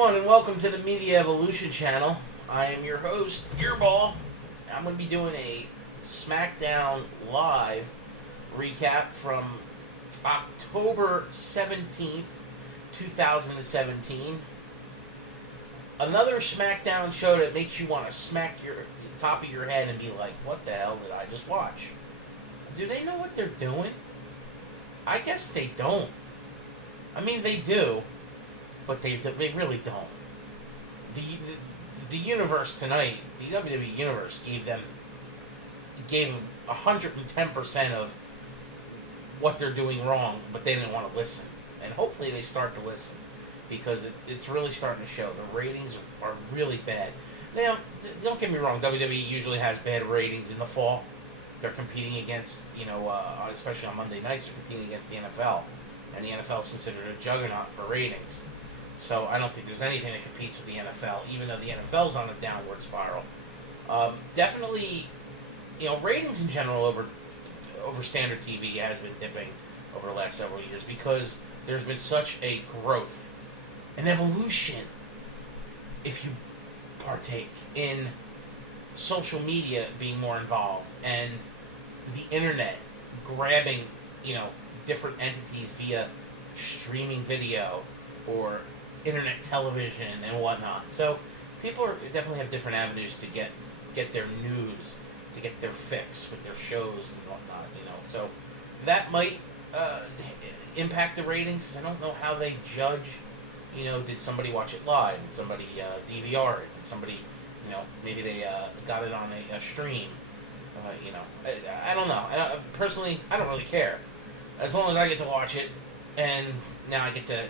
everyone, and welcome to the Media Evolution channel. I am your host, Earball. I'm going to be doing a Smackdown Live recap from October 17th, 2017. Another Smackdown show that makes you want to smack your top of your head and be like, what the hell did I just watch? Do they know what they're doing? I guess they don't. I mean, they do, but they really don't. The universe tonight, the WWE universe gave them 110% of what they're doing wrong, but they didn't want to listen. And hopefully they start to listen, because it's really starting to show. The ratings are really bad. Now, don't get me wrong, WWE usually has bad ratings in the fall. They're competing against, especially on Monday nights, they're competing against the NFL. And the NFL is considered a juggernaut for ratings. So I don't think there's anything that competes with the NFL, even though the NFL's on a downward spiral. Definitely, ratings in general over standard TV has been dipping over the last several years because there's been such a growth, an evolution, if you partake in social media being more involved and the internet grabbing, different entities via streaming video or internet television and whatnot. So people definitely have different avenues to get their news, to get their fix with their shows and whatnot. So that might impact the ratings. I don't know how they judge. Did somebody watch it live? Did somebody DVR it? Did somebody, maybe they got it on a stream? I don't know. Personally, I don't really care. As long as I get to watch it, and now I get to,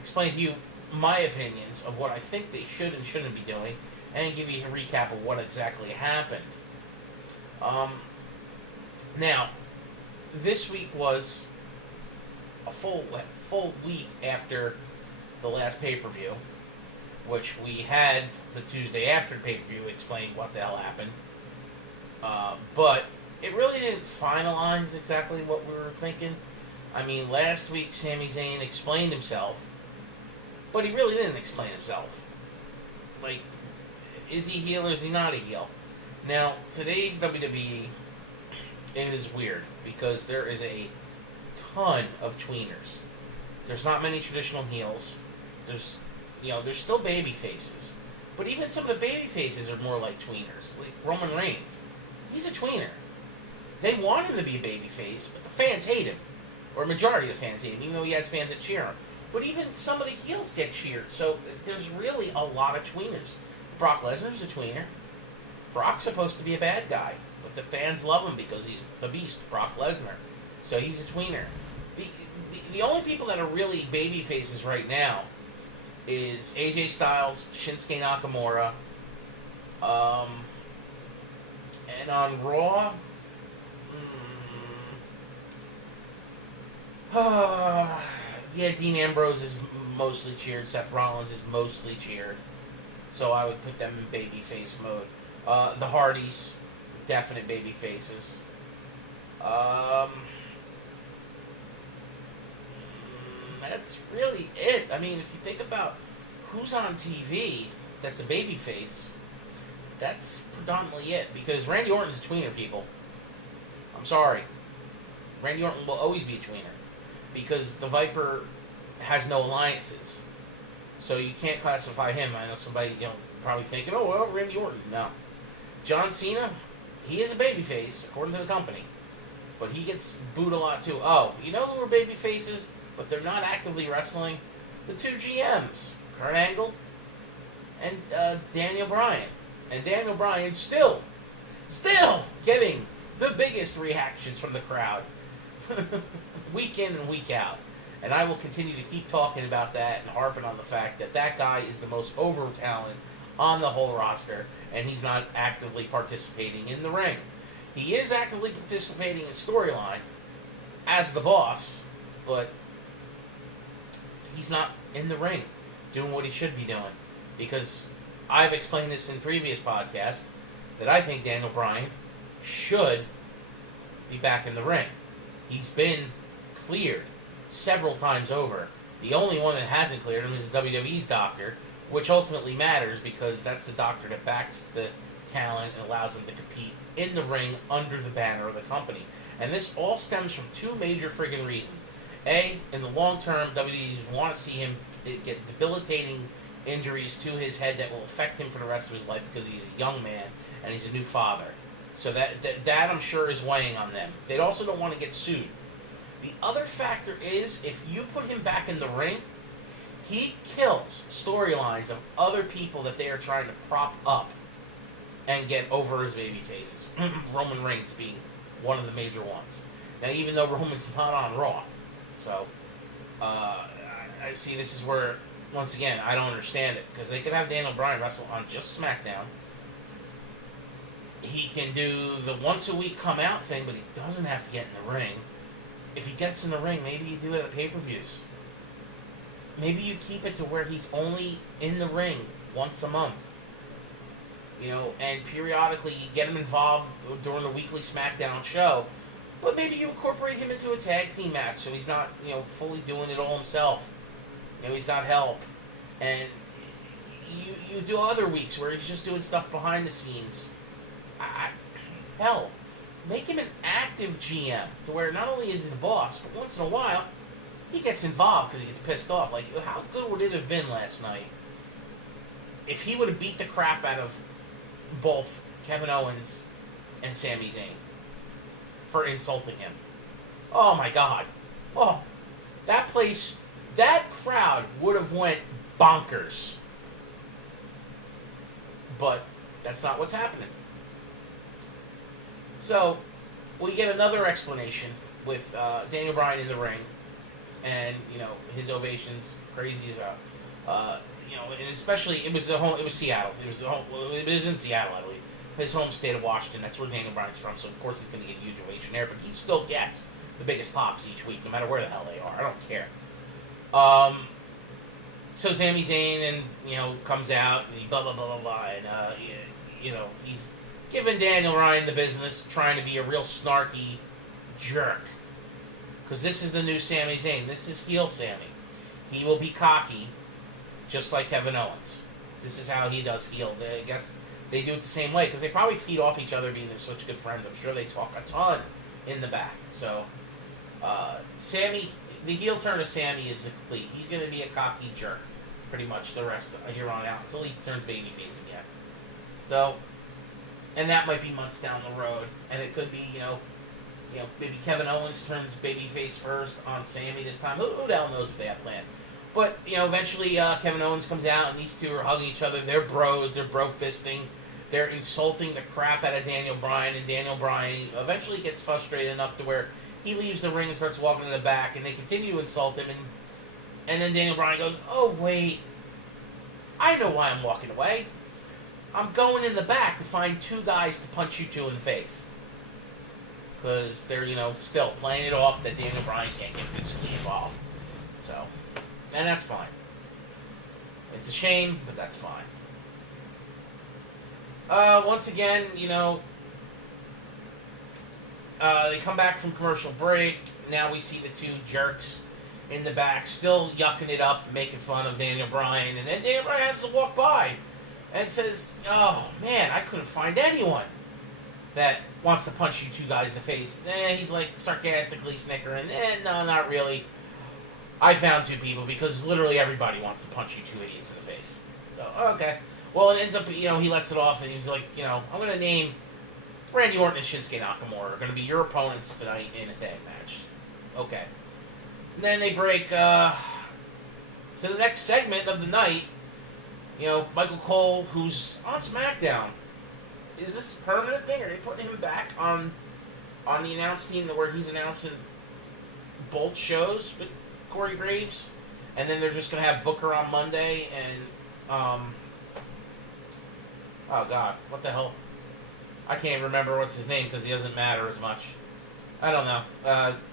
explain to you my opinions of what I think they should and shouldn't be doing, and give you a recap of what exactly happened. Now, this week was a full week after the last pay-per-view, which we had the Tuesday after the pay-per-view explain what the hell happened. But it really didn't finalize exactly what we were thinking. I mean, last week Sami Zayn explained himself, but he really didn't explain himself. Like, is he heel or is he not a heel? Now, today's WWE, it is weird because there is a ton of tweeners. There's not many traditional heels. There's still baby faces, but even some of the baby faces are more like tweeners. Like Roman Reigns, he's a tweener. They want him to be a baby face, but the fans hate him, or a majority of the fans hate him, even though he has fans that cheer him. But even some of the heels get cheered, so there's really a lot of tweeners. Brock Lesnar's a tweener. Brock's supposed to be a bad guy, but the fans love him because he's the beast, Brock Lesnar. So he's a tweener. The only people that are really baby faces right now is AJ Styles, Shinsuke Nakamura, and on Raw, Dean Ambrose is mostly cheered. Seth Rollins is mostly cheered. So I would put them in babyface mode. The Hardys, definite baby faces. That's really it. I mean, if you think about who's on TV that's a baby face, that's predominantly it. Because Randy Orton's a tweener, people. I'm sorry. Randy Orton will always be a tweener. Because the Viper has no alliances. So you can't classify him. I know somebody, probably thinking, oh, well, Randy Orton. No. John Cena, he is a babyface, according to the company. But he gets booed a lot, too. Oh, you know who are baby faces, but they're not actively wrestling? The two GMs, Kurt Angle and Daniel Bryan. And Daniel Bryan still getting the biggest reactions from the crowd. Week in and week out. And I will continue to keep talking about that and harping on the fact that that guy is the most over talent on the whole roster, and he's not actively participating in the ring. He is actively participating in storyline as the boss, but he's not in the ring doing what he should be doing. Because I've explained this in previous podcasts that I think Daniel Bryan should be back in the ring. He's been cleared several times over The only one that hasn't cleared him is WWE's doctor, which ultimately matters because that's the doctor that backs the talent and allows them to compete in the ring under the banner of the company. And this all stems from two major friggin' reasons. A, in the long term, WWE want to see him get debilitating injuries to his head that will affect him for the rest of his life because he's a young man and he's a new father. So that I'm sure is weighing on them. They also don't want to get sued. The other factor is if you put him back in the ring, he kills storylines of other people that they are trying to prop up and get over as baby faces. Roman Reigns being one of the major ones. Now, even though Roman's not on Raw. So, I see this is where, once again, I don't understand it. Because they could have Daniel Bryan wrestle on just SmackDown. He can do the once-a-week come-out thing, but he doesn't have to get in the ring. If he gets in the ring, maybe you do it at pay-per-views. Maybe you keep it to where he's only in the ring once a month. You know, and periodically you get him involved during the weekly SmackDown show. But maybe you incorporate him into a tag team match so he's not, fully doing it all himself. He's got help. And you do other weeks where he's just doing stuff behind the scenes. Hell, make him an active GM to where not only is he the boss, but once in a while, he gets involved because he gets pissed off. Like, how good would it have been last night if he would have beat the crap out of both Kevin Owens and Sami Zayn for insulting him? Oh, my God. Oh, that crowd would have went bonkers. But that's not what's happening. So, we get another explanation with Daniel Bryan in the ring, and his ovations crazy as hell. And especially it was Seattle. It was in Seattle, I believe. His home state of Washington. That's where Daniel Bryan's from. So of course he's going to get a huge ovation there. But he still gets the biggest pops each week, no matter where the hell they are. I don't care. So Sami Zayn comes out and he blah blah blah blah blah, and he's giving Daniel Bryan the business, trying to be a real snarky jerk. Because this is the new Sami Zayn. This is heel Sami. He will be cocky, just like Kevin Owens. This is how he does heel. I guess they do it the same way, because they probably feed off each other being such good friends. I'm sure they talk a ton in the back. So, Sami, the heel turn of Sami is complete. He's going to be a cocky jerk, pretty much the rest of here on out, until he turns babyface again. So, and that might be months down the road, and it could be, maybe Kevin Owens turns babyface first on Sami this time. Who the hell knows what they have planned? But, eventually Kevin Owens comes out and these two are hugging each other. They're bros. They're bro-fisting. They're insulting the crap out of Daniel Bryan. And Daniel Bryan eventually gets frustrated enough to where he leaves the ring and starts walking in the back. And they continue to insult him. And then Daniel Bryan goes, "Oh, wait. I know why I'm walking away. I'm going in the back to find two guys to punch you two in the face." Because they're, still playing it off that Daniel Bryan can't get physically involved. So, and that's fine. It's a shame, but that's fine. Once again, they come back from commercial break. Now we see the two jerks in the back still yucking it up, making fun of Daniel Bryan. And then Daniel Bryan has to walk by and says, "Oh, man, I couldn't find anyone that wants to punch you two guys in the face." He's like sarcastically snickering. No, not really. I found two people because literally everybody wants to punch you two idiots in the face. So, okay. Well, it ends up, he lets it off and he's like, I'm going to name Randy Orton and Shinsuke Nakamura are going to be your opponents tonight in a tag match. Okay. And then they break to the next segment of the night. Michael Cole, who's on SmackDown. Is this a permanent thing? Are they putting him back on the announce team where he's announcing both shows with Corey Graves? And then they're just going to have Booker on Monday and, oh God, what the hell? I can't remember what's his name because he doesn't matter as much. I don't know.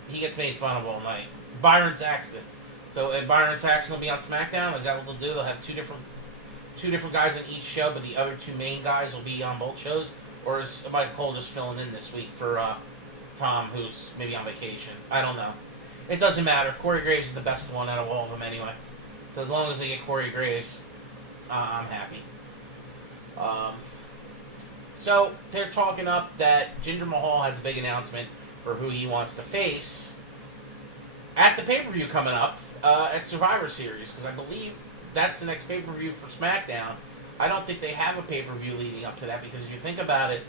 He gets made fun of all night. Byron Saxton. So Byron Saxton will be on SmackDown? Is that what they'll do? They'll have two different guys on each show, but the other two main guys will be on both shows? Or is Michael Cole just filling in this week for Tom, who's maybe on vacation? I don't know. It doesn't matter. Corey Graves is the best one out of all of them anyway. So as long as they get Corey Graves, I'm happy. So they're talking up that Jinder Mahal has a big announcement for who he wants to face at the pay-per-view coming up at Survivor Series, because I believe that's the next pay-per-view for SmackDown. I don't think they have a pay-per-view leading up to that, because if you think about it,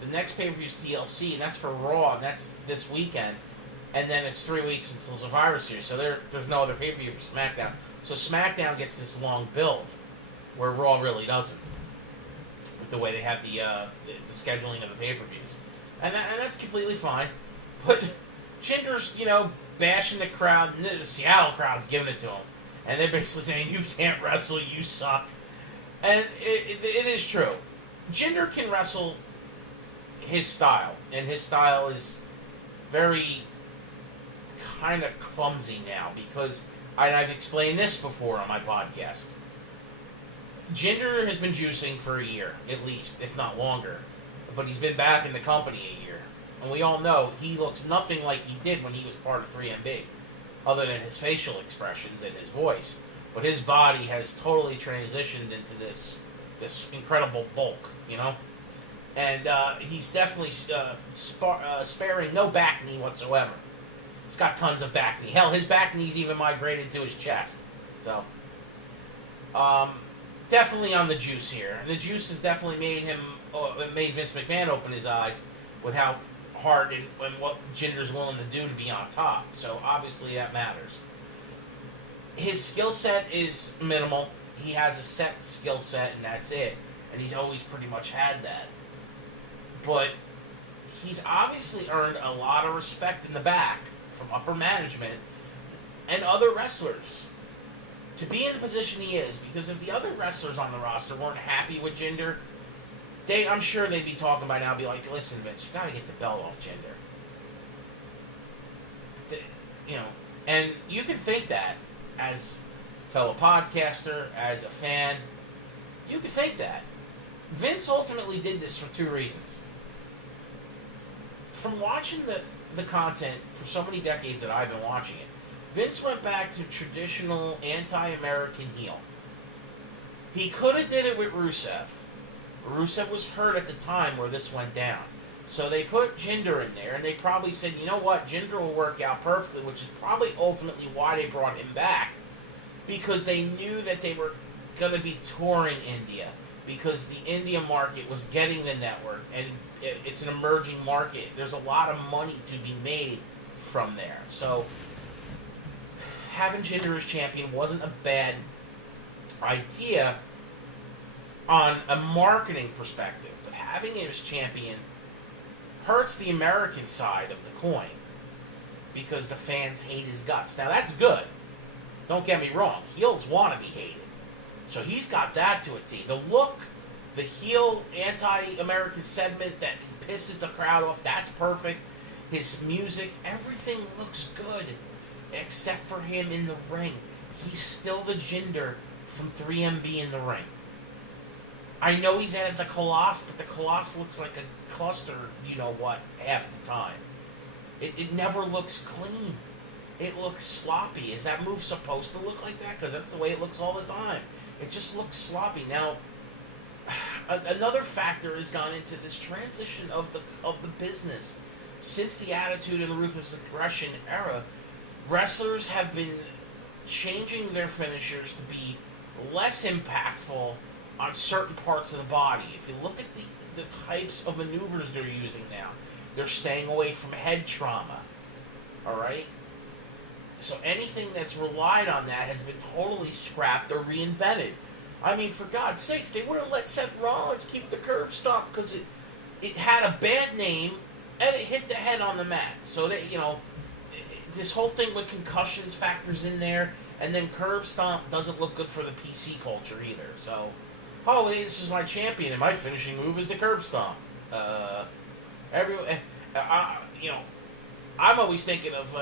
the next pay-per-view is TLC, and that's for Raw, and that's this weekend. And then it's 3 weeks until Survivor Series, so there's no other pay-per-view for SmackDown. So SmackDown gets this long build, where Raw really doesn't, with the way they have the scheduling of the pay-per-views. And that's completely fine. But Jinder's, bashing the crowd, and the Seattle crowd's giving it to him. And they're basically saying, you can't wrestle, you suck. And it is true. Jinder can wrestle his style, and his style is very kind of clumsy now, because I've explained this before on my podcast. Jinder has been juicing for a year, at least, if not longer. But he's been back in the company a year. And we all know he looks nothing like he did when he was part of 3MB, other than his facial expressions and his voice. But his body has totally transitioned into this incredible bulk, And he's definitely sparing no back knee whatsoever. He's got tons of back knee. Hell, his back knee's even migrated to his chest. So, definitely on the juice here. And the juice has definitely made Vince McMahon open his eyes with how hard and what Jinder's willing to do to be on top. So, obviously, that matters. His skill set is minimal. He has a set skill set, and that's it. And he's always pretty much had that. But he's obviously earned a lot of respect in the back from upper management and other wrestlers to be in the position he is, because if the other wrestlers on the roster weren't happy with Jinder, I'm sure they'd be talking by now, be like, listen, Vince, you gotta get the belt off Jinder. And you can think that as a fellow podcaster, as a fan, you can think that. Vince ultimately did this for two reasons. From watching the content for so many decades that I've been watching it, Vince went back to traditional anti-American heel. He could have did it with Rusev. Rusev was hurt at the time where this went down. So they put Jinder in there, and they probably said, you know what, Jinder will work out perfectly, which is probably ultimately why they brought him back, because they knew that they were going to be touring India, because the India market was getting the network, and it's an emerging market. There's a lot of money to be made from there. So having Jinder as champion wasn't a bad idea on a marketing perspective, but having him as champion hurts the American side of the coin, because the fans hate his guts. Now that's good. Don't get me wrong. Heels want to be hated. So he's got that to a T. The look, the heel anti-American sentiment that pisses the crowd off, that's perfect. His music, everything looks good, except for him in the ring. He's still the Jinder from 3MB in the ring. I know he's added the Colossus, but the Colossus looks like a cluster, half the time. It never looks clean. It looks sloppy. Is that move supposed to look like that? Because that's the way it looks all the time. It just looks sloppy. Now, another factor has gone into this transition of the business. Since the Attitude and Ruthless Aggression era, wrestlers have been changing their finishers to be less impactful on certain parts of the body. If you look at the types of maneuvers they're using now, they're staying away from head trauma. Alright? So anything that's relied on that has been totally scrapped or reinvented. I mean, for God's sakes, they wouldn't let Seth Rollins keep the curb stomp because it had a bad name and it hit the head on the mat. So that, this whole thing with concussions factors in there, and then curb stomp doesn't look good for the PC culture either. So, hey, this is my champion, and my finishing move is the curb stomp. I'm always thinking of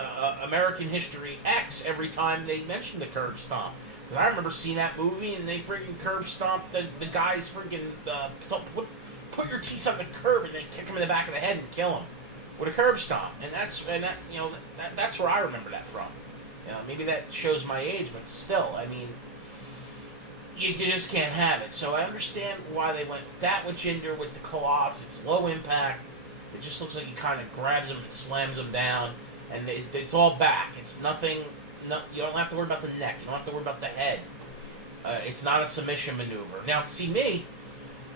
American History X every time they mention the curb stomp. Because I remember seeing that movie, and they freaking curb stomp the guys freaking put your teeth on the curb and then kick him in the back of the head and kill him. with a curb stomp, and that's where I remember that from. Maybe that shows my age, but still, I mean, you just can't have it. So I understand why they went that with Jinder with the Colossus. It's low impact. It just looks like he kind of grabs him and slams him down, and it's all back. It's nothing. No, you don't have to worry about the neck. You don't have to worry about the head. It's not a submission maneuver. Now, see me,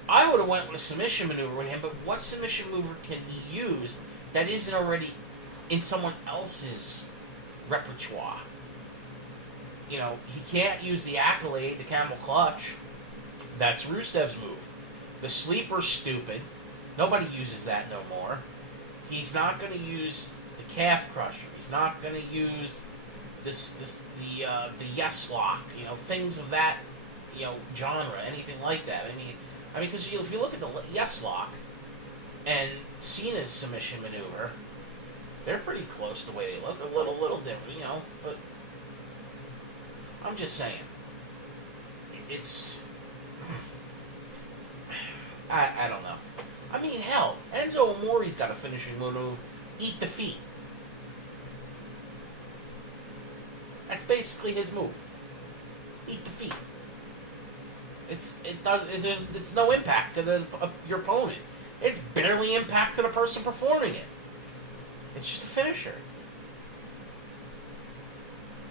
I would have went with a submission maneuver with him, but what submission maneuver can he use that isn't already in someone else's repertoire? He can't use the Accolade, the Camel Clutch. That's Rusev's move. The Sleeper's stupid. Nobody uses that no more. He's not going to use the Calf Crusher. He's not going to use the Yes Lock. Things of that genre, anything like that. I mean, because if you look at the Yes Lock and Cena's submission maneuver, they're pretty close the way they look. A little different, but I'm just saying. It's... I don't know. I mean, hell, Enzo Amore's got a finishing move, Eat the Feet. That's basically his move. Eat the feet. It's no impact to your opponent. It's barely impact to the person performing it. It's just a finisher.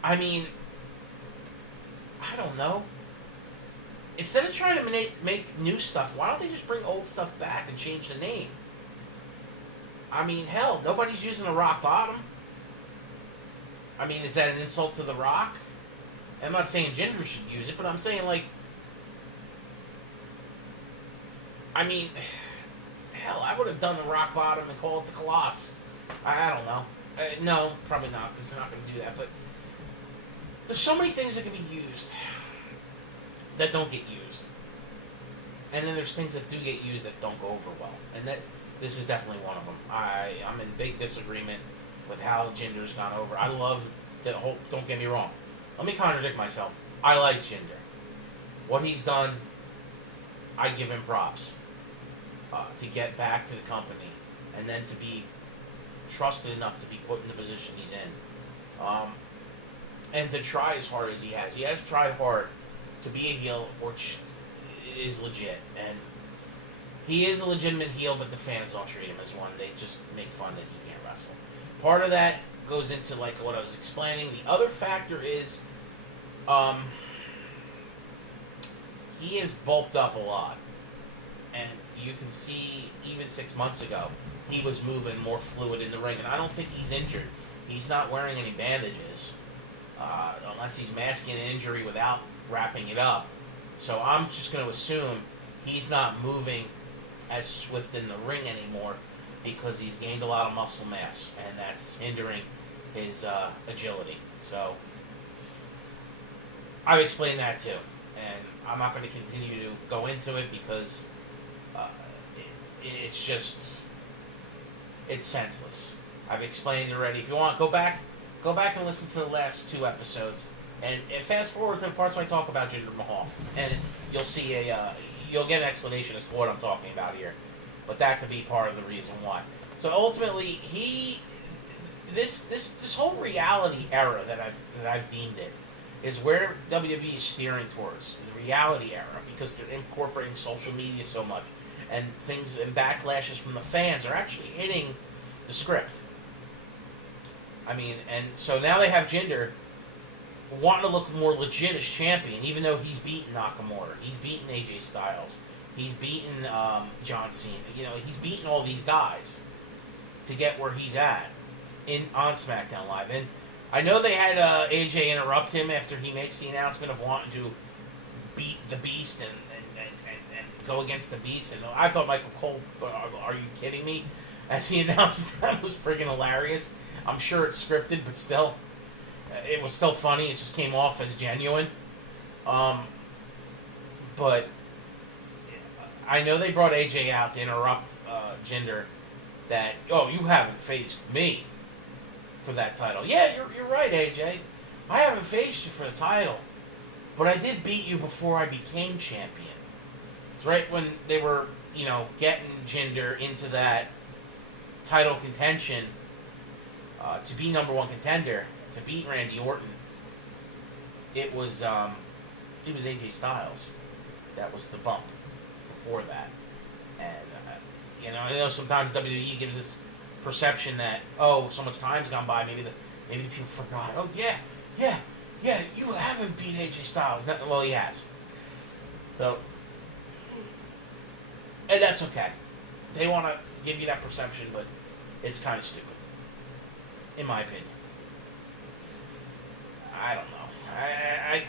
I mean, I don't know. Instead of trying to make new stuff, why don't they just bring old stuff back and change the name? I mean, hell, nobody's using a rock bottom. I mean, is that an insult to The Rock? I'm not saying Jinder should use it, but I'm saying, I mean, hell, I would have done the rock bottom and called it the Colossus. I don't know. No, probably not, because they're not going to do that. But there's so many things that can be used that don't get used. And then there's things that do get used that don't go over well. And this is definitely one of them. I'm in big disagreement with how Jinder's gone over. I love the whole... Don't get me wrong. Let me contradict myself. I like Jinder. What he's done, I give him props. To get back to the company. And then to be trusted enough to be put in the position he's in. And to try as hard as he has. He has tried hard to be a heel, which is legit. And he is a legitimate heel, but the fans don't treat him as one. They just make fun that he can't wrestle. Part of that goes into what I was explaining. The other factor is he is bulked up a lot. And you can see, even 6 months ago, he was moving more fluid in the ring. And I don't think he's injured. He's not wearing any bandages. Unless he's masking an injury without wrapping it up. So I'm just going to assume he's not moving as swift in the ring anymore because he's gained a lot of muscle mass, and that's hindering his agility. So I've explained that too, and I'm not going to continue to go into it because it's just, it's senseless. I've explained already. If you want, go back and listen to the last 2 episodes, and fast forward to the parts where I talk about Jinder Mahal, and you'll see you'll get an explanation as to what I'm talking about here. But that could be part of the reason why. So ultimately, this whole reality era that I've deemed it is where WWE is steering towards, the reality era, because they're incorporating social media so much, and things and backlashes from the fans are actually hitting the script. I mean, and so now they have Jinder wanting to look more legit as champion, even though he's beaten Nakamura, he's beaten AJ Styles, he's beaten John Cena. He's beaten all these guys to get where he's at on SmackDown Live. And I know they had AJ interrupt him after he makes the announcement of wanting to beat the Beast and go against the Beast. And I thought Michael Cole, are you kidding me? As he announced that was friggin' hilarious. I'm sure it's scripted, but still, it was still funny. It just came off as genuine. But I know they brought AJ out to interrupt Jinder. That, you haven't faced me for that title. Yeah, you're right, AJ. I haven't faced you for the title, but I did beat you before I became champion. It's right when they were, getting Jinder into that title contention, to be number one contender, to beat Randy Orton, it was AJ Styles. That was the bump before that. And I know sometimes WWE gives this perception that, oh, so much time's gone by, maybe people forgot. Oh yeah, you haven't beat AJ Styles. Well, he has. So, and that's okay. They want to give you that perception, but it's kind of stupid, in my opinion. I don't know.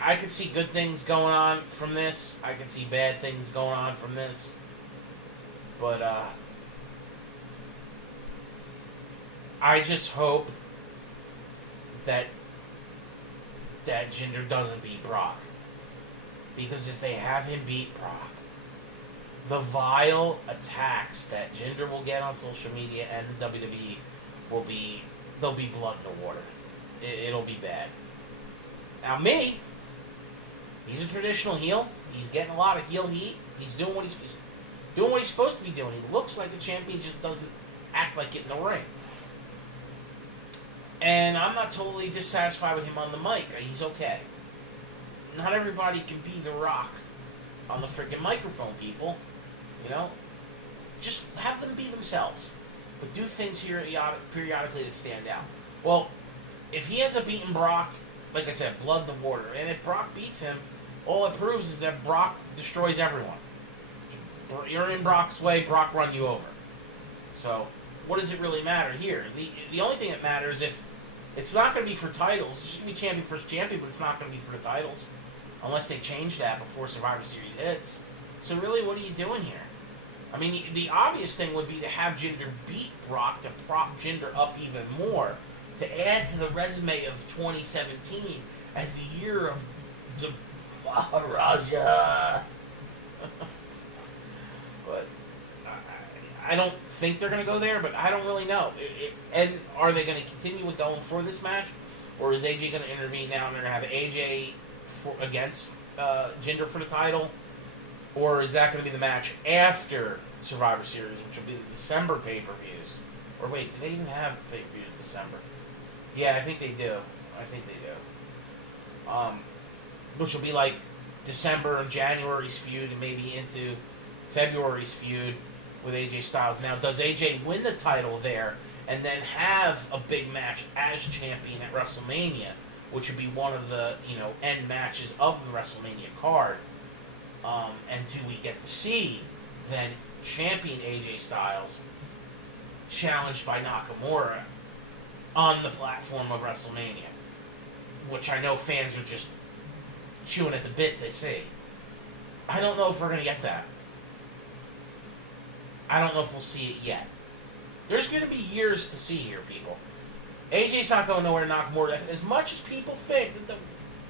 I could see good things going on from this. I could see bad things going on from this. But I just hope that Jinder doesn't beat Brock. Because if they have him beat Brock, the vile attacks that Jinder will get on social media and the WWE there'll be blood in the water. It'll be bad. Now he's a traditional heel. He's getting a lot of heel heat. He's doing what he's supposed to be doing. He looks like a champion, just doesn't act like it in the ring. And I'm not totally dissatisfied with him on the mic. He's okay. Not everybody can be The Rock on the freaking microphone, people. Just have them be themselves. But do things periodically that stand out. Well, if he ends up beating Brock, like I said, blood the water. And if Brock beats him, all it proves is that Brock destroys everyone. You're in Brock's way, Brock run you over. So, what does it really matter here? The only thing that matters, if it's not going to be for titles, it's just going to be champion versus champion, but it's not going to be for the titles. Unless they change that before Survivor Series hits. So really, what are you doing here? I mean, the obvious thing would be to have Jinder beat Brock to prop Jinder up even more, to add to the resume of 2017 as the year of the Maharaja. But I don't think they're going to go there, but I don't really know. And are they going to continue with going for this match? Or is AJ going to intervene now and they're going to have AJ against Jinder for the title? Or is that going to be the match after Survivor Series, which will be the December pay-per-views? Or wait, do they even have pay-per-views in December? Yeah, I think they do. Which will be like December and January's feud and maybe into February's feud with AJ Styles. Now, does AJ win the title there and then have a big match as champion at WrestleMania, which would be one of the end matches of the WrestleMania card? And do we get to see then champion AJ Styles challenged by Nakamura on the platform of WrestleMania, which I know fans are just chewing at the bit to see. I don't know if we're going to get that. I don't know if we'll see it yet. There's going to be years to see here, people. AJ's not going nowhere to Nakamura. As much as people think that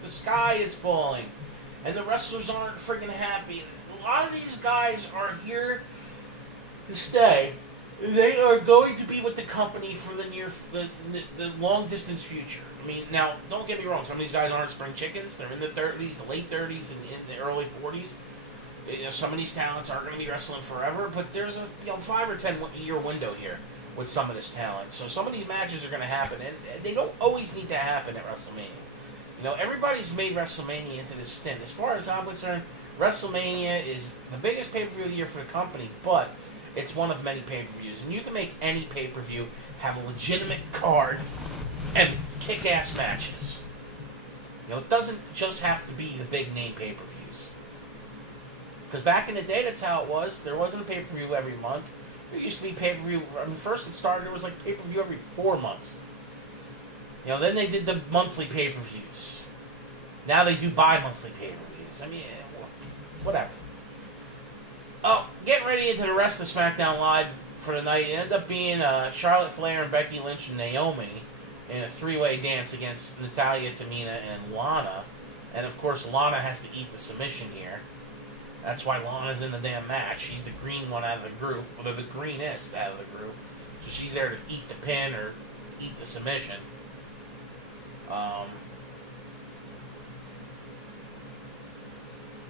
the sky is falling and the wrestlers aren't freaking happy, a lot of these guys are here to stay. They are going to be with the company for the long distance future. I mean, now, don't get me wrong. Some of these guys aren't spring chickens. They're in the 30s, the late 30s, and in the early 40s. Some of these talents aren't going to be wrestling forever, but there's a 5 or 10 year window here with some of this talent. So some of these matches are going to happen, and they don't always need to happen at WrestleMania. Everybody's made WrestleMania into this stint. As far as I'm concerned, WrestleMania is the biggest pay-per-view of the year for the company, but it's one of many pay-per-views. And you can make any pay-per-view have a legitimate card and kick-ass matches. It doesn't just have to be the big-name pay-per-views. Because back in the day, that's how it was. There wasn't a pay-per-view every month. There used to be pay-per-view. First it started, it was like pay-per-view every 4 months. Then they did the monthly pay-per-views. Now they do bi-monthly pay-per-views. Whatever. Oh, getting ready into the rest of SmackDown Live for the night. It ended up being Charlotte Flair and Becky Lynch and Naomi in a three-way dance against Natalya, Tamina, and Lana. And, of course, Lana has to eat the submission here. That's why Lana's in the damn match. She's the green one out of the group, or the greenest out of the group. So she's there to eat the pin or eat the submission.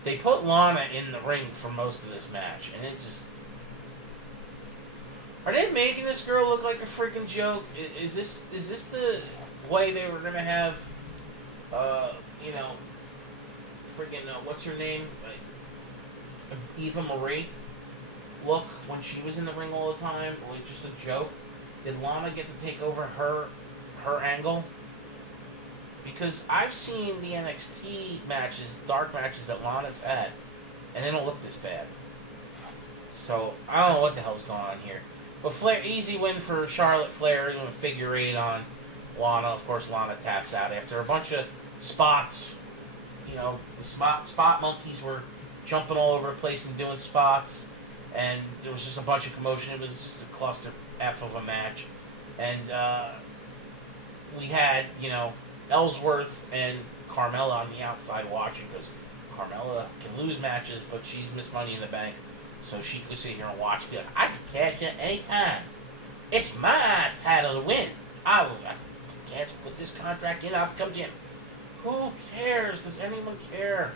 They put Lana in the ring for most of this match, and it just... Are they making this girl look like a freaking joke? Is this the way they were gonna have, you know, freaking what's her name, Eva Marie, look when she was in the ring all the time? Or just a joke? Did Lana get to take over her angle? Because I've seen the NXT matches, dark matches that Lana's had, and they don't look this bad. So I don't know what the hell's going on here. But Flair, easy win for Charlotte Flair, doing a figure 8 on Lana. Of course, Lana taps out after a bunch of spots. You know, the spot monkeys were jumping all over the place and doing spots, and there was just a bunch of commotion. It was just a cluster F of a match, and we had, you know, Ellsworth and Carmella on the outside watching, because Carmella can lose matches, but she's Miss Money in the Bank. So she could sit here and watch, be like, I can catch it anytime. It's my title to win. I can't put this contract in, I'll become champ. Who cares? Does anyone care?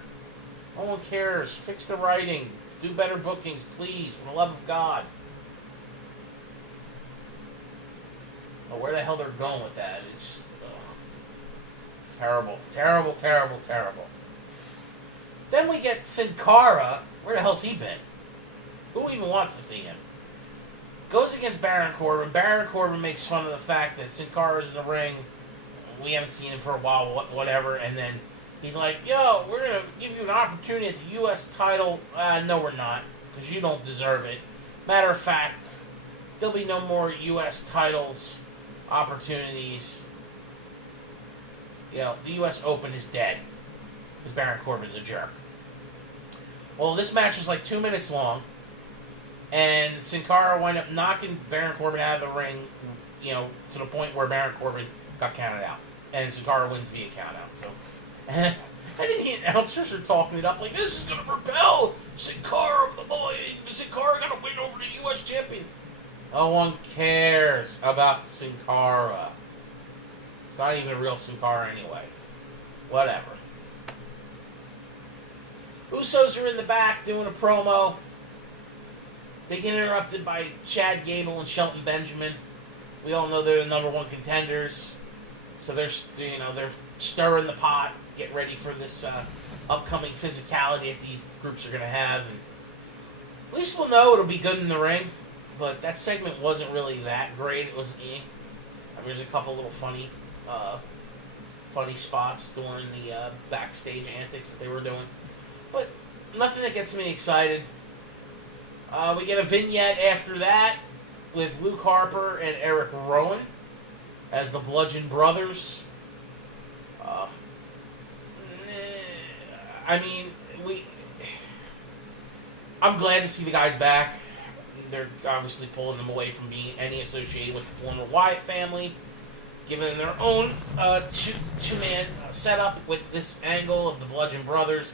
No one cares. Fix the writing. Do better bookings, please, for the love of God. But where the hell they're going with that? It's just, terrible. Terrible, terrible, terrible. Then we get Sin Cara. Where the hell's he been? Who even wants to see him? Goes against Baron Corbin. Baron Corbin makes fun of the fact that Sin Cara's in the ring. We haven't seen him for a while, whatever. And then he's like, yo, we're going to give you an opportunity at the U.S. title. No, we're not, because you don't deserve it. Matter of fact, there'll be no more U.S. titles opportunities. You know, the U.S. Open is dead, because Baron Corbin's a jerk. Well, this match was like 2 minutes long. And Sin Cara wound up knocking Baron Corbin out of the ring, you know, to the point where Baron Corbin got counted out. And Sin Cara wins via countout. So, and then the announcers are talking it up like, this is going to propel Sin Cara, the boy. Sin Cara going to win over the U.S. champion. No one cares about Sin Cara. It's not even a real Sin Cara anyway. Whatever. Usos are in the back doing a promo. They get interrupted by Chad Gable and Shelton Benjamin. We all know they're the number one contenders, so they're stirring the pot, get ready for this upcoming physicality that these groups are going to have. And at least we'll know it'll be good in the ring. But that segment wasn't really that great. It was I mean, there's a couple little funny spots during the backstage antics that they were doing, but nothing that gets me excited. We get a vignette after that with Luke Harper and Eric Rowan as the Bludgeon Brothers. I mean, I'm glad to see the guys back. They're obviously pulling them away from being any associated with the former Wyatt family, giving them their own two-man setup with this angle of the Bludgeon Brothers.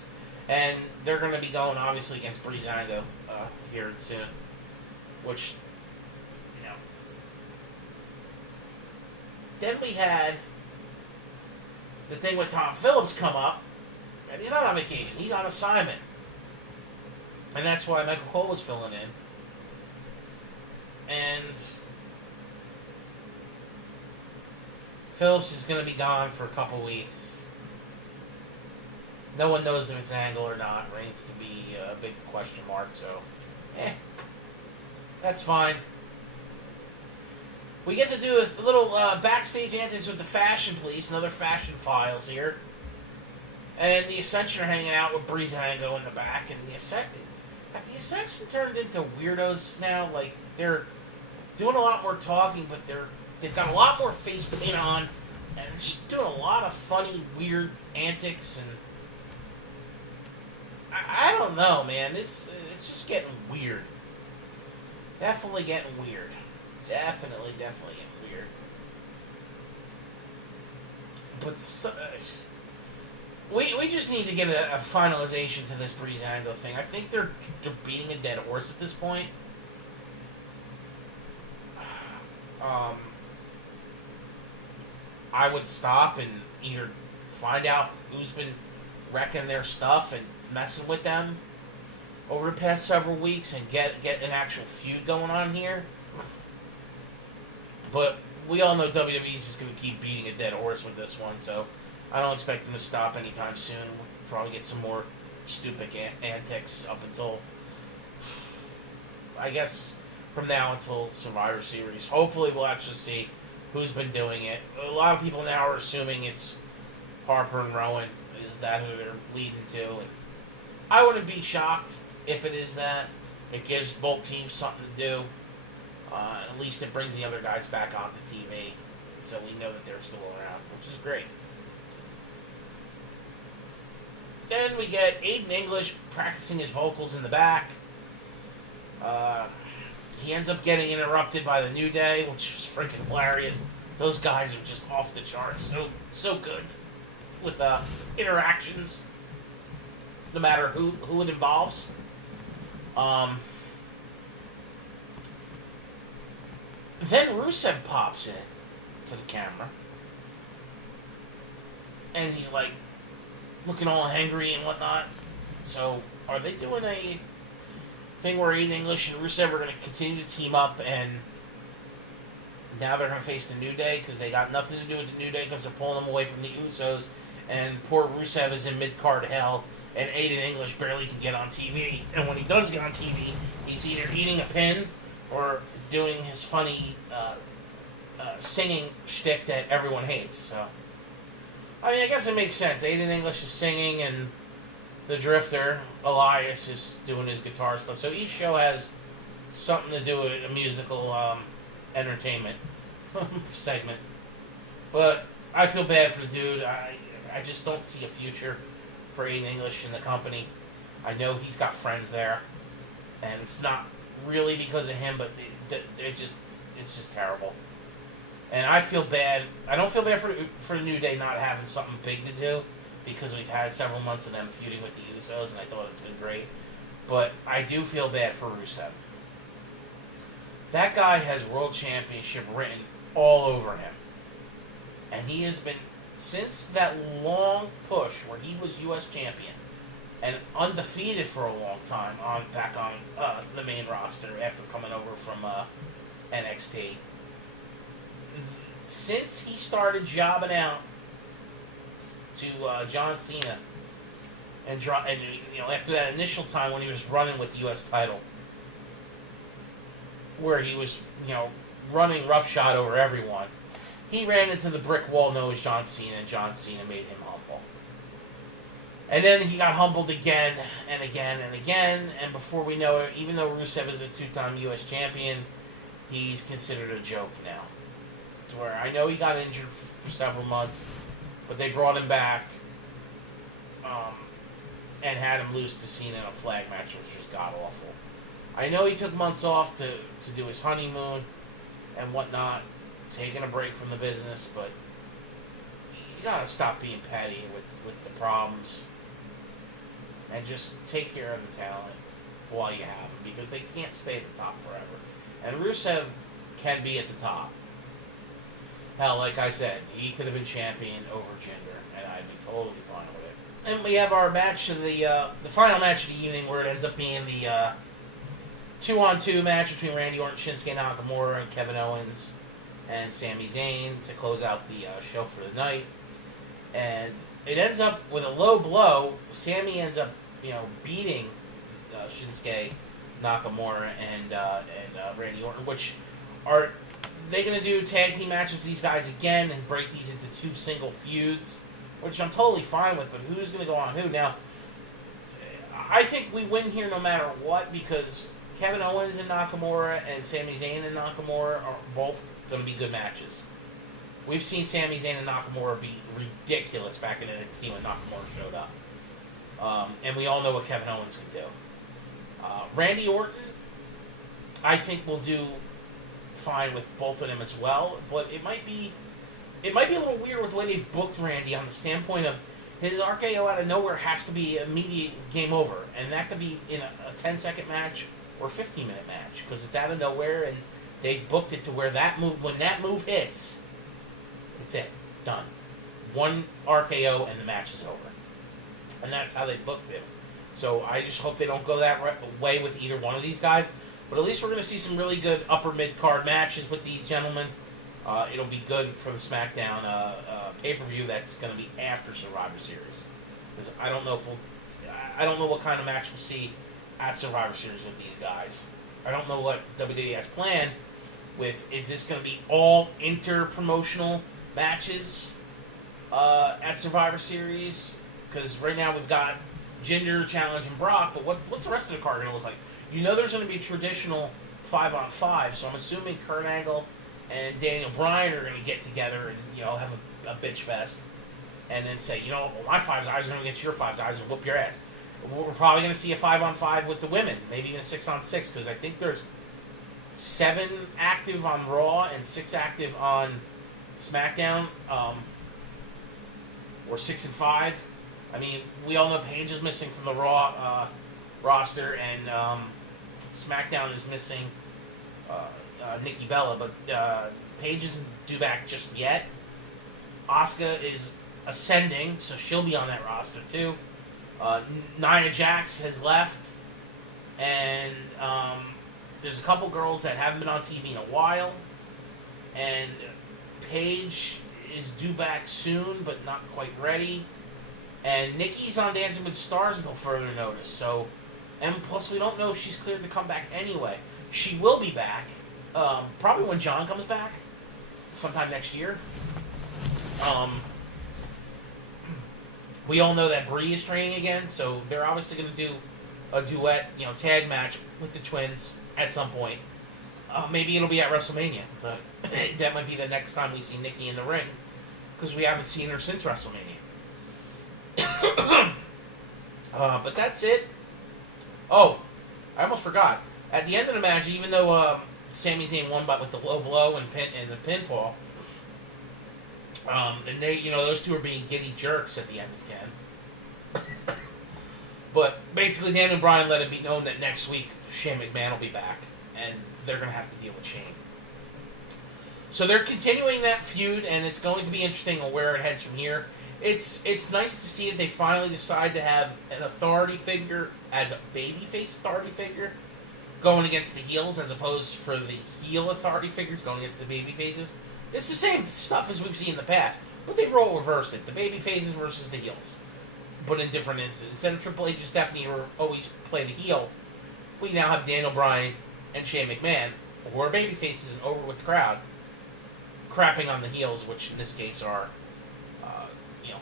And they're going to be going, obviously, against Breezango here soon. Which, you know. Then we had the thing with Tom Phillips come up. And he's not on vacation. He's on assignment. And that's why Michael Cole was filling in. And Phillips is going to be gone for a couple weeks. No one knows if it's Angle or not. Remains to be a big question mark, so that's fine. We get to do a little backstage antics with the Fashion Police, another Fashion Files here. And the Ascension are hanging out with Breezango in the back, and the Ascension turned into weirdos now. Like, they're doing a lot more talking, but they've got a lot more face paint on, and they're just doing a lot of funny, weird antics, and I don't know, man. It's just getting weird. Definitely getting weird. Definitely getting weird. But we just need to get a finalization to this Breezango thing. I think they're beating a dead horse at this point. I would stop and either find out who's been wrecking their stuff and messing with them over the past several weeks and get an actual feud going on here, But we all know WWE's just going to keep beating a dead horse with this one, so I don't expect them to stop anytime soon. We'll probably get some more stupid antics up until, I guess, from now until Survivor Series. Hopefully we'll actually see who's been doing it. A lot of people now are assuming it's Harper and Rowan. Is that who they're leading to? And I wouldn't be shocked if it is that. It gives both teams something to do. At least it brings the other guys back onto TV, so we know that they're still around, which is great. Then we get Aiden English practicing his vocals in the back. He ends up getting interrupted by the New Day, which was freaking hilarious. Those guys are just off the charts, so good with interactions, no matter who it involves. Then Rusev pops in to the camera, and he's like looking all angry and whatnot. So, are they doing a thing where Aiden English and Rusev are going to continue to team up, and now they're going to face the New Day because they got nothing to do with the New Day because they're pulling them away from the Usos, and poor Rusev is in mid-card hell, and Aiden English barely can get on TV. And when he does get on TV, he's either eating a pin or doing his funny singing shtick that everyone hates. So, I mean, I guess it makes sense. Aiden English is singing, and the Drifter, Elias, is doing his guitar stuff. So each show has something to do with a musical entertainment segment. But I feel bad for the dude. I just don't see a future for Aiden English in the company. I know he's got friends there, and it's not really because of him, but it's just terrible. And I feel bad. I don't feel bad for the New Day not having something big to do, because we've had several months of them feuding with the Usos, and I thought it's been great. But I do feel bad for Rusev. That guy has World Championship written all over him. And he has been, since that long push where he was U.S. Champion, and undefeated for a long time, back on the main roster after coming over from NXT. Since he started jobbing out to John Cena, and after that initial time when he was running with the U.S. title, where he was running roughshod over everyone, he ran into the brick wall known as John Cena, and John Cena made him humble. And then he got humbled again and again and again, and before we know it, even though Rusev is a two-time U.S. champion, he's considered a joke now. To where I know he got injured for several months, but they brought him back and had him lose to Cena in a flag match, which was god-awful. I know he took months off to do his honeymoon and whatnot, taking a break from the business, but you gotta stop being petty with the problems and just take care of the talent while you have them, because they can't stay at the top forever. And Rusev can be at the top. Hell, like I said, he could have been champion over Jinder, and I'd be totally fine with it. And we have our match of the final match of the evening, where it ends up being the 2-on-2 match between Randy Orton, Shinsuke Nakamura, and Kevin Owens and Sami Zayn to close out the show for the night. And it ends up with a low blow. Sami ends up, beating Shinsuke Nakamura and Randy Orton, which are they going to do tag team matches with these guys again and break these into two single feuds, which I'm totally fine with, but who's going to go on who? Now, I think we win here no matter what, because Kevin Owens and Nakamura and Sami Zayn and Nakamura are both going to be good matches. We've seen Sami Zayn and Nakamura be ridiculous back in NXT when Nakamura showed up. And we all know what Kevin Owens can do. Randy Orton, I think, will do fine with both of them as well, but it might be a little weird with the way they've booked Randy on the standpoint of his RKO out of nowhere has to be immediate game over, and that could be in a 10-second match or 15-minute match, because it's out of nowhere, and they've booked it to where when that move hits, it's it. Done. One RKO and the match is over. And that's how they booked it. So I just hope they don't go that way with either one of these guys. But at least we're going to see some really good upper mid-card matches with these gentlemen. It'll be good for the SmackDown pay-per-view that's going to be after Survivor Series. Because I don't know what kind of match we'll see at Survivor Series with these guys. I don't know what WWE has planned with. Is this going to be all inter-promotional matches at Survivor Series? Because right now we've got Jinder challenging Brock, but what's the rest of the card going to look like? You know there's going to be traditional 5-on-5, so I'm assuming Kurt Angle and Daniel Bryan are going to get together and, have a bitch fest. And then say, my 5 guys are going to get your 5 guys and whoop your ass. We're probably going to see a 5-on-5 with the women, maybe even a 6-on-6, because I think there's 7 active on Raw and 6 active on SmackDown, or 6 and 5. I mean, we all know Paige is missing from the Raw roster, and SmackDown is missing Nikki Bella, but Paige isn't due back just yet. Asuka is ascending, so she'll be on that roster too. Nia Jax has left, and there's a couple girls that haven't been on TV in a while, and Paige is due back soon, but not quite ready. And Nikki's on Dancing with the Stars until further notice. So, and plus we don't know if she's cleared to come back anyway. She will be back, probably when John comes back, sometime next year. We all know that Brie is training again, so they're obviously going to do a duet, tag match with the twins at some point. Maybe it'll be at WrestleMania. That might be the next time we see Nikki in the ring, because we haven't seen her since WrestleMania. But that's it. Oh, I almost forgot. At the end of the match, even though Sami Zayn won with the low blow and the pinfall, and they, those two are being giddy jerks at the end of 10. But basically, Daniel Bryan let it be known that next week Shane McMahon will be back, and they're going to have to deal with Shane. So they're continuing that feud, and it's going to be interesting on where it heads from here. It's nice to see that they finally decide to have an authority figure as a babyface authority figure going against the heels, as opposed for the heel authority figures going against the babyfaces. It's the same stuff as we've seen in the past, but they've role reversed it. The babyfaces versus the heels, but in different instances. Instead of Triple H and Stephanie who always play the heel, we now have Daniel Bryan and Shane McMahon, who are babyfaces and over with the crowd, crapping on the heels, which in this case are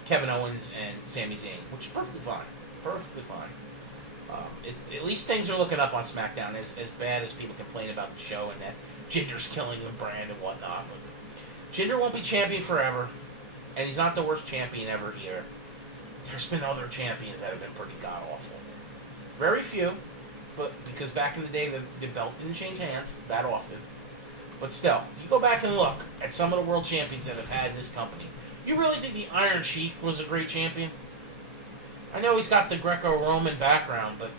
Kevin Owens and Sami Zayn, which is perfectly fine. Perfectly fine. At least things are looking up on SmackDown, as bad as people complain about the show and that Jinder's killing the brand and whatnot. But Jinder won't be champion forever, and he's not the worst champion ever either. There's been other champions that have been pretty god-awful. Very few, but because back in the day the belt didn't change hands that often. But still, if you go back and look at some of the world champions that have had in this company, you really think the Iron Sheik was a great champion? I know he's got the Greco-Roman background, but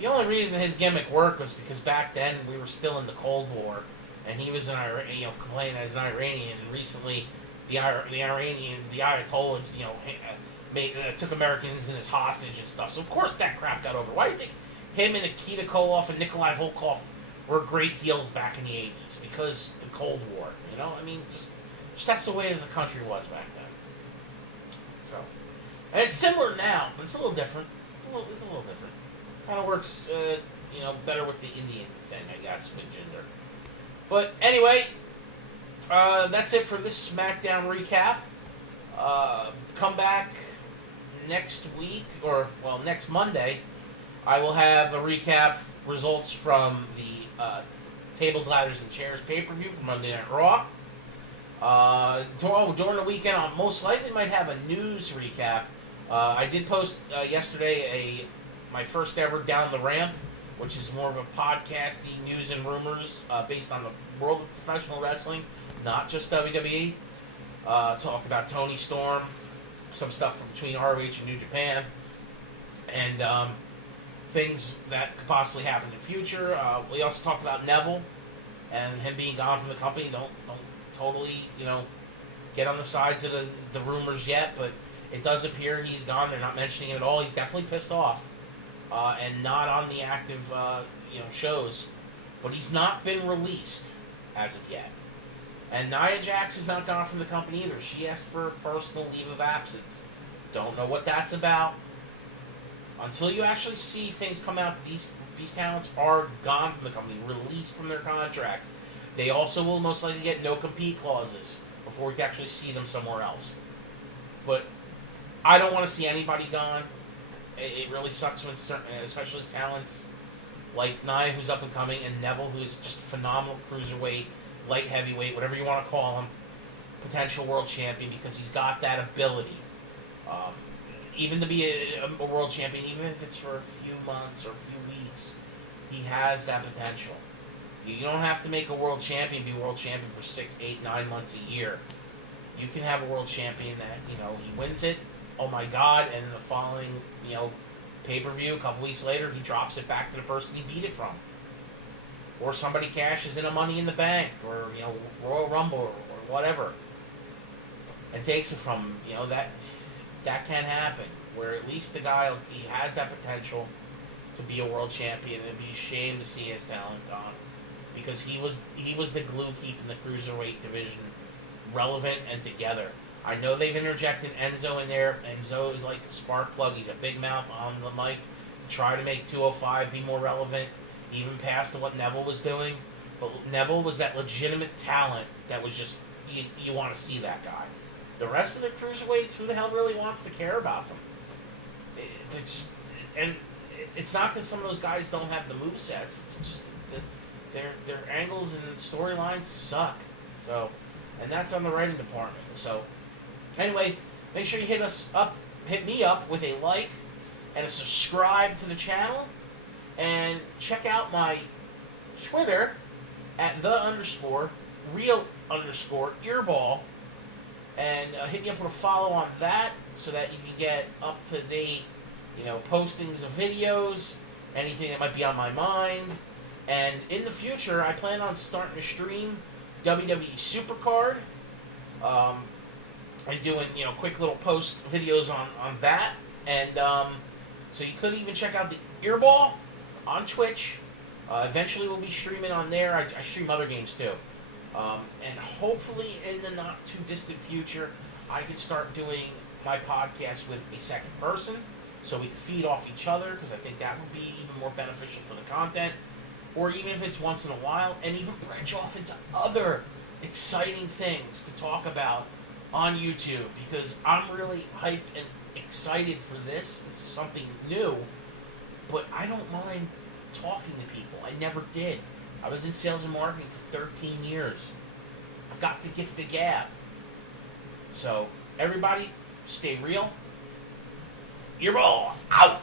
the only reason his gimmick worked was because back then we were still in the Cold War, and he was playing as an Iranian. And recently, the Ayatollah, took Americans in as hostage and stuff. So of course that crap got over. Why do you think him and Nikita Koloff and Nikolai Volkov were great heels back in the 80s? Because the Cold War, just that's the way that the country was back then. So, and it's similar now, but it's a little different. It's a little different. Kind of works, better with the Indian thing, I guess, with Jinder. But anyway, that's it for this SmackDown recap. Come back next week, next Monday. I will have a recap results from the Tables, Ladders, and Chairs pay-per-view from Monday Night Raw. During the weekend, I most likely might have a news recap. I did post yesterday my first ever Down the Ramp, which is more of a podcasty news and rumors based on the world of professional wrestling, not just WWE. Talked about Tony Storm, some stuff from between ROH and New Japan, and things that could possibly happen in the future. We also talked about Neville and him being gone from the company. Don't totally, get on the sides of the rumors yet, but it does appear he's gone. They're not mentioning it at all. He's definitely pissed off and not on the active, shows. But he's not been released as of yet. And Nia Jax is not gone from the company either. She asked for a personal leave of absence. Don't know what that's about. Until you actually see things come out, these talents are gone from the company, released from their contracts. They also will most likely get no-compete clauses before we can actually see them somewhere else. But I don't want to see anybody gone. It really sucks when, especially talents like Nia, who's up and coming, and Neville, who's just phenomenal cruiserweight, light heavyweight, whatever you want to call him, potential world champion, because he's got that ability. Even to be a world champion, even if it's for a few months or a few weeks, he has that potential. You don't have to make a world champion be a world champion for 6, 8, 9 months a year. You can have a world champion that, he wins it, oh my God, and in the following, pay-per-view, a couple weeks later, he drops it back to the person he beat it from. Or somebody cashes in a Money in the Bank, or, Royal Rumble, or whatever, and takes it from him. That can happen, where at least the guy, he has that potential to be a world champion, and it'd be a shame to see his talent gone, because he was the glue keeping the cruiserweight division relevant and together. I know they've interjected Enzo in there. Enzo is like a spark plug. He's a big mouth on the mic. Try to make 205 be more relevant, even past what Neville was doing. But Neville was that legitimate talent that was just, you want to see that guy. The rest of the cruiserweights, who the hell really wants to care about them? It's not because some of those guys don't have the movesets. It's just that their angles and storylines suck. So, and that's on the writing department. So, anyway, make sure you hit me up with a like and a subscribe to the channel, and check out my Twitter at _real_earball. And hit me up with a follow on that so that you can get up-to-date, postings of videos, anything that might be on my mind. And in the future, I plan on starting to stream WWE Supercard and doing, quick little post videos on that. And so you could even check out the Earball on Twitch. Eventually we'll be streaming on there. I stream other games too. And hopefully in the not too distant future, I can start doing my podcast with a second person, so we can feed off each other, because I think that would be even more beneficial for the content. Or even if it's once in a while, and even branch off into other exciting things to talk about on YouTube, because I'm really hyped and excited for this. This is something new, but I don't mind talking to people. I never did. I was in sales and marketing for 13 years. I've got the gift of gab. So, everybody, stay real. Earball out!